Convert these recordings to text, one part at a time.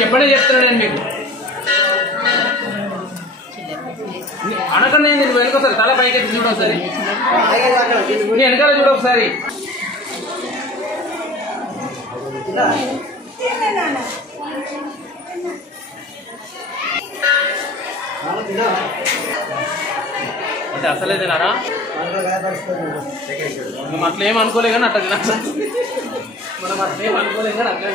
చెప్పండి చెప్తున్నానండి మీకు అనకండి నేను వెనుకోసారి తల పైకి చూడ ఒకసారి వెనకాల చూడ ఒకసారి అంటే అసలే తినారా మనం అట్లా ఏం అనుకోలే కానీ అట్లా తినా మనం అట్లా ఏం అనుకోలే కానీ అట్లా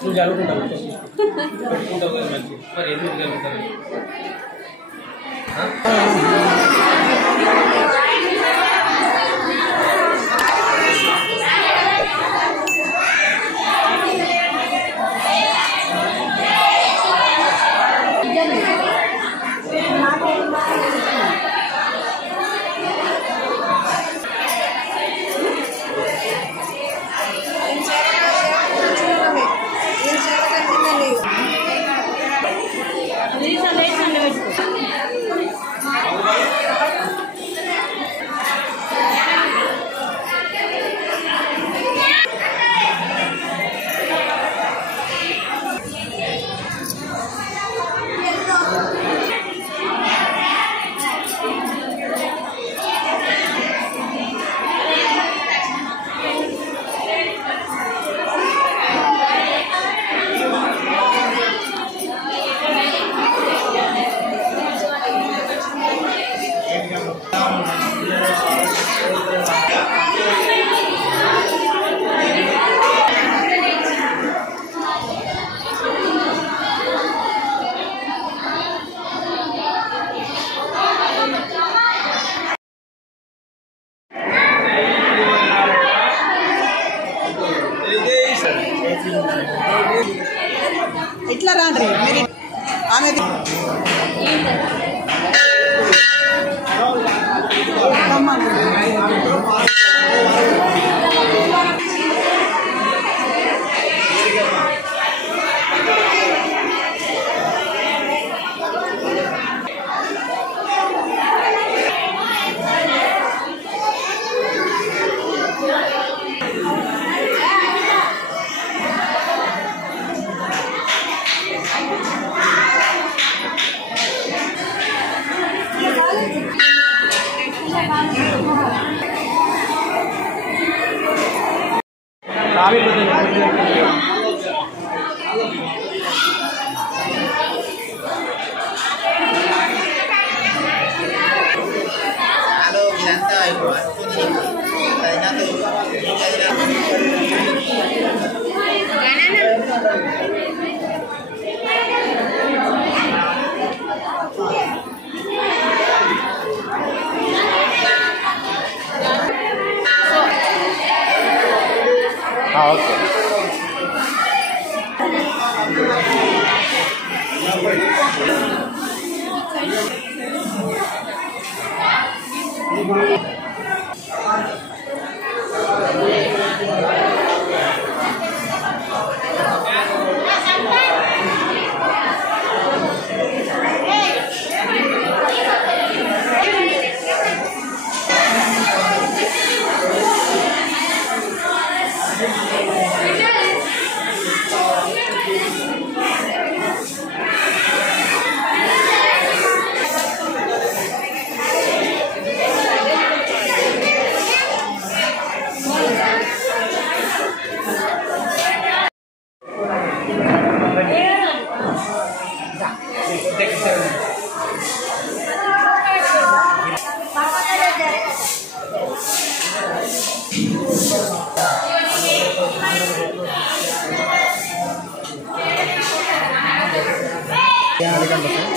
నువ్వు జరుగుతుంటావు మరి ఎందుకు జరుగుతుంది ఇట్లా రాండి ఆమె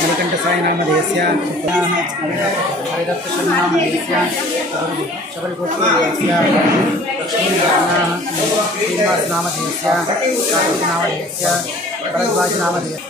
मणिकंठ साई नामधेयस्य हरिदत्त शर्मा नामधेयस्य शबरिगोत्रीयस्य श्रीनिवास नामधेयस्य कार्तिक नामधेयस्य भरद्वाज नामधेयस्य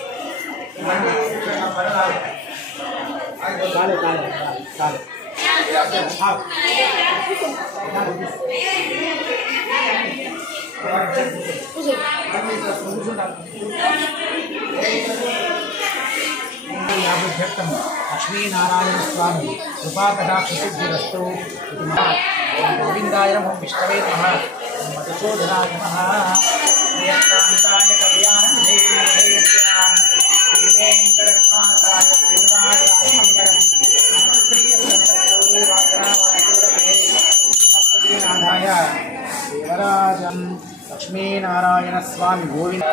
लक्ष्मीनारायण स्वामी कृपाकटाक्षसिद्धिरस्तु गोविंदाय नमः विष्णवे नमः मधुसूदनाय नमः प्रियकान्ताय कल्याणनिधे श्रीवेंकटरमणाय श्रीनिवासाय मंगलम् भक्तनाथाय देवराजं लक्ष्मीनारायण स्वामी गोविंद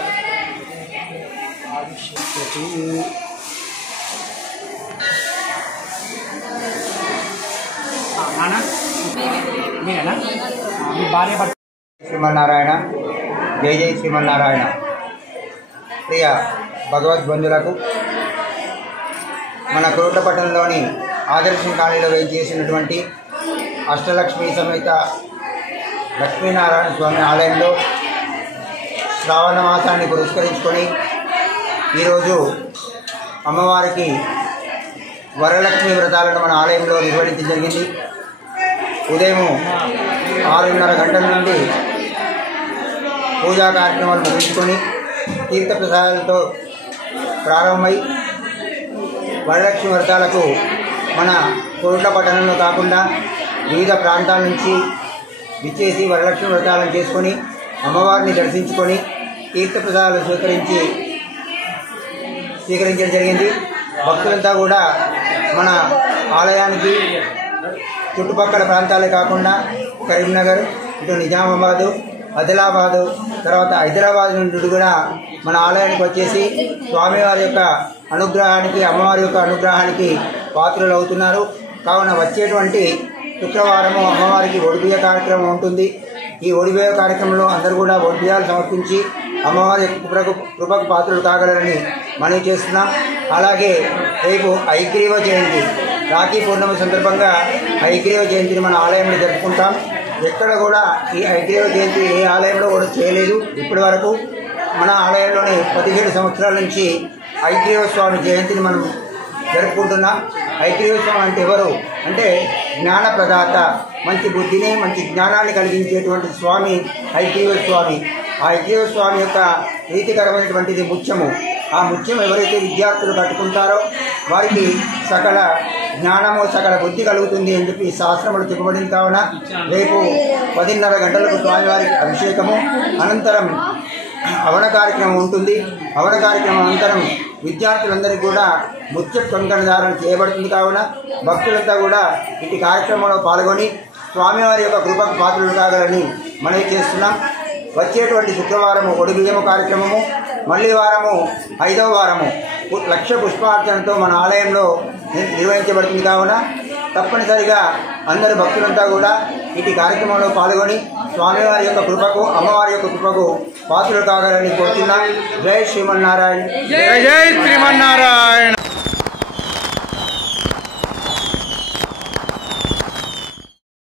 శ్రీమన్నారాయణ జై జై శ్రీమన్నారాయణ. ప్రియ భగవద్బంధులకు మన కోటపట్టణంలోని ఆదర్శం కాలనీలో వేయించేసినటువంటి అష్టలక్ష్మి సమేత లక్ష్మీనారాయణ స్వామి ఆలయంలో శ్రావణ మాసాన్ని పురస్కరించుకొని ఈరోజు అమ్మవారికి వరలక్ష్మి వ్రతాలను మన ఆలయంలో నిర్వహించడం జరిగింది. ఉదయం 6:30 గంటల నుండి పూజా కార్యక్రమాలు ముగించుకొని తీర్థప్రసాదాలతో ప్రారంభమై వరలక్ష్మి వ్రతాలకు మన కోట్ల పట్టణంలో కాకుండా వివిధ ప్రాంతాల నుంచి విచ్చేసి వరలక్ష్మి వ్రతాలను చేసుకొని అమ్మవారిని దర్శించుకొని తీర్థప్రసాదాలు స్వీకరించడం జరిగింది. భక్తులంతా కూడా మన ఆలయానికి చుట్టుపక్కల ప్రాంతాలే కాకుండా కరీంనగర్, ఇటు నిజామాబాదు, ఆదిలాబాదు, తర్వాత హైదరాబాద్ నుండి కూడా మన ఆలయానికి వచ్చేసి స్వామివారి యొక్క అనుగ్రహానికి, అమ్మవారి యొక్క అనుగ్రహానికి పాత్రలు అవుతున్నారు. కావున వచ్చేటువంటి శుక్రవారము అమ్మవారికి ఒడిబియ్య కార్యక్రమం ఉంటుంది. ఈ ఒడిబియ్య కార్యక్రమంలో అందరూ కూడా ఒడిబియ్యాలు సమర్పించి అమ్మవారి కృపకు పాత్రలు కాగలరని మనవి చేస్తున్నాం. అలాగే రేపు హయగ్రీవ జయంతి, రాఖీ పౌర్ణమి సందర్భంగా హయగ్రీవ జయంతిని మన ఆలయంలో జరుపుకుంటాం. ఎక్కడ కూడా ఈ హయగ్రీవ జయంతి ఏ ఆలయంలో కూడా చేయలేదు ఇప్పటి వరకు. మన ఆలయంలోనే 17 సంవత్సరాల నుంచి హయగ్రీవ స్వామి జయంతిని మనం జరుపుకుంటున్నాం. హయగ్రీవ స్వామి అంటే ఎవరు అంటే జ్ఞాన ప్రదాత, మంచి బుద్ధిని మంచి జ్ఞానాన్ని కలిగించేటువంటి స్వామి హయగ్రీవ స్వామి. ఆ హయగ్రీవ స్వామి యొక్క ప్రీతికరమైనటువంటిది ముత్యము. ఆ ముత్యం ఎవరైతే విద్యార్థులు కట్టుకుంటారో వారికి సకల జ్ఞానము, సకల బుద్ధి కలుగుతుంది అని చెప్పి శాస్త్రములు చెప్పబడింది. కావున రేపు 10:30 గంటలకు స్వామివారికి అభిషేకము, అనంతరం హవన కార్యక్రమం ఉంటుంది. హవన కార్యక్రమం అనంతరం విద్యార్థులందరికీ కూడా ముత్య కంకణధారణ చేయబడుతుంది. కావున భక్తులంతా కూడా ఇటు కార్యక్రమంలో పాల్గొని స్వామివారి యొక్క కృపకు పాత్రలు కాగలని మనవి చేస్తున్నాం. వచ్చేటువంటి శుక్రవారము ఒడిబియ్యము కార్యక్రమము, మళ్ళీ వారము 5వ వారము 1,00,000 పుష్పార్చనతో మన ఆలయంలో నిర్వహించబడుతుంది. కావున తప్పనిసరిగా అందరు భక్తులంతా కూడా ఇటు కార్యక్రమంలో పాల్గొని స్వామివారి యొక్క కృపకు, అమ్మవారి యొక్క కృపకు పాత్రలు కాగలని కోరుతున్నాం. జై శ్రీమన్నారాయణ. జై శ్రీమన్నారాయణ.